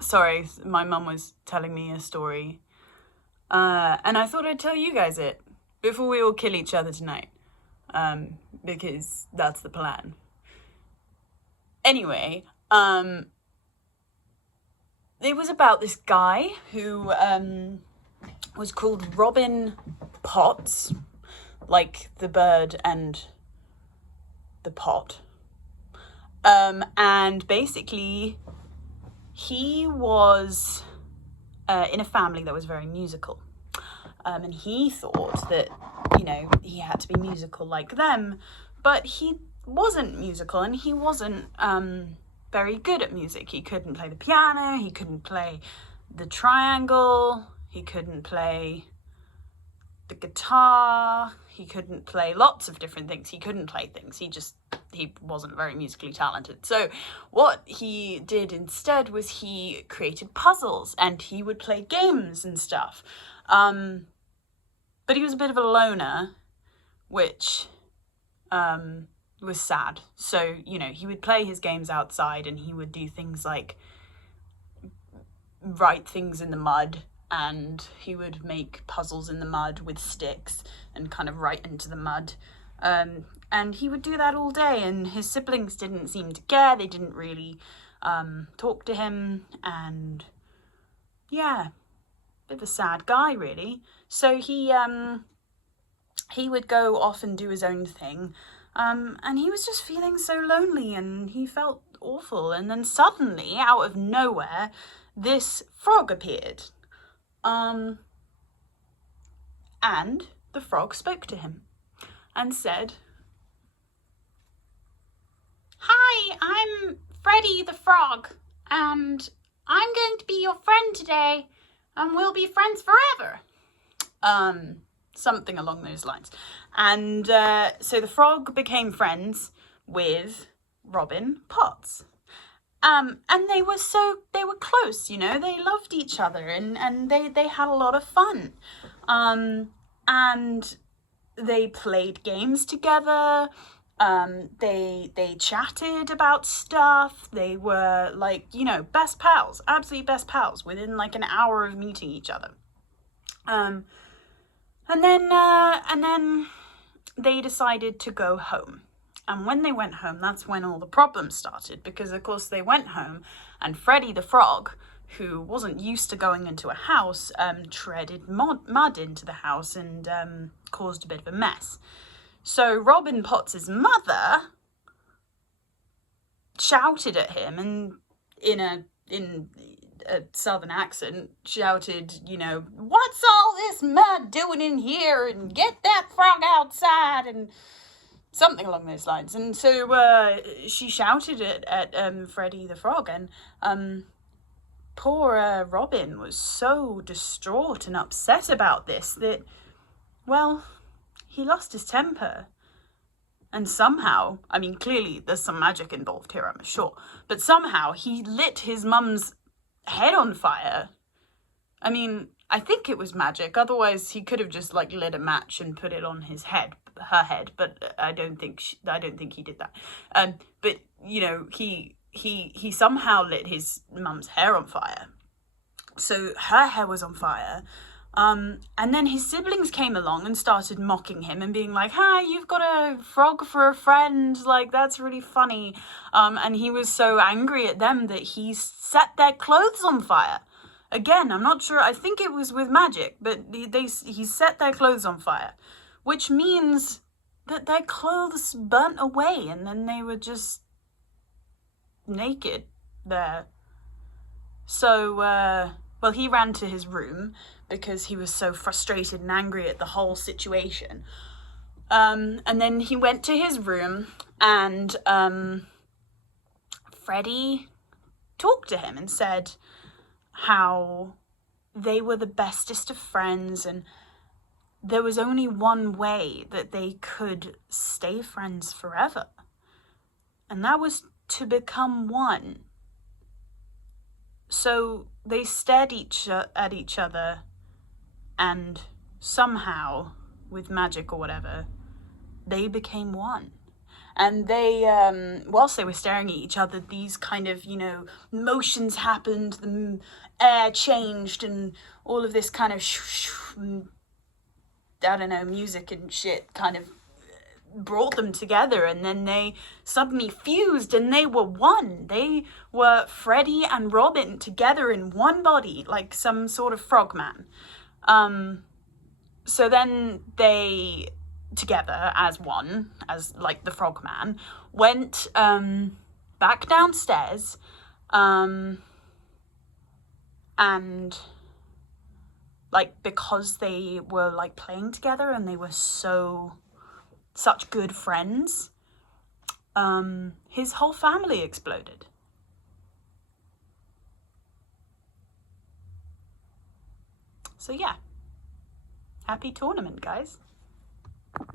Sorry, my mum was telling me a story. And I thought I'd tell you guys it before we all kill each other tonight. Because that's the plan. Anyway, it was about this guy who was called Robin Potts, like the bird and the pot. And basically, he was in a family that was very musical. And he thought that, he had to be musical like them, but he wasn't musical, and he wasn't very good at music. He couldn't play the piano, he couldn't play the triangle, he couldn't play the guitar, he couldn't play lots of different things. He couldn't play things. He wasn't very musically talented. So what he did instead was he created puzzles, and he would play games and stuff. But he was a bit of a loner, which was sad. So, he would play his games outside, and he would do things like write things in the mud, and he would make puzzles in the mud with sticks and kind of write into the mud. And he would do that all day, and his siblings didn't seem to care. They didn't really talk to him, and yeah, bit of a sad guy, really. So he would go off and do his own thing, and he was just feeling so lonely, and he felt awful. And then suddenly, out of nowhere, this frog appeared. And the frog spoke to him and said, "Hi, I'm Freddy the Frog, and I'm going to be your friend today, and we'll be friends forever." Something along those lines. And so the frog became friends with Robin Potts. And they were close, they loved each other, and they had a lot of fun. And they played games together. They chatted about stuff. They were best pals, absolute best pals within an hour of meeting each other. And then they decided to go home. And when they went home, that's when all the problems started, because of course they went home, and Freddy the Frog, who wasn't used to going into a house, treaded mud into the house and caused a bit of a mess. So Robin Potts' mother shouted at him, and in a southern accent shouted, "What's all this mud doing in here? And get that frog outside," and something along those lines. And so she shouted at Freddy the Frog, and poor Robin was so distraught and upset about this that, well, he lost his temper. And somehow, clearly there's some magic involved here, I'm sure, but somehow he lit his mum's head on fire. I think it was magic. Otherwise, he could have just lit a match and put it on her head. But I don't think he did that. But he somehow lit his mum's hair on fire. So her hair was on fire. And then his siblings came along and started mocking him and being like, "Hi, you've got a frog for a friend. That's really funny." And he was so angry at them that he set their clothes on fire. Again, I'm not sure. I think it was with magic, but he set their clothes on fire, which means that their clothes burnt away, and then they were just naked there. So, well, he ran to his room because he was so frustrated and angry at the whole situation. And then he went to his room, and Freddy talked to him and said how they were the bestest of friends, and there was only one way that they could stay friends forever, and that was to become one. So they stared at each other, and somehow, with magic or whatever, they became one. And they, whilst they were staring at each other, these kind of, you know, motions happened, the air changed, and all of this kind of I don't know, music and shit kind of brought them together, and then they suddenly fused and they were one. They were Freddy and Robin together in one body, like some sort of frogman. So then they, together as one, as like the frogman, went back downstairs, and like because they were like playing together and they were such good friends, his whole family exploded. So yeah, happy tournament, guys.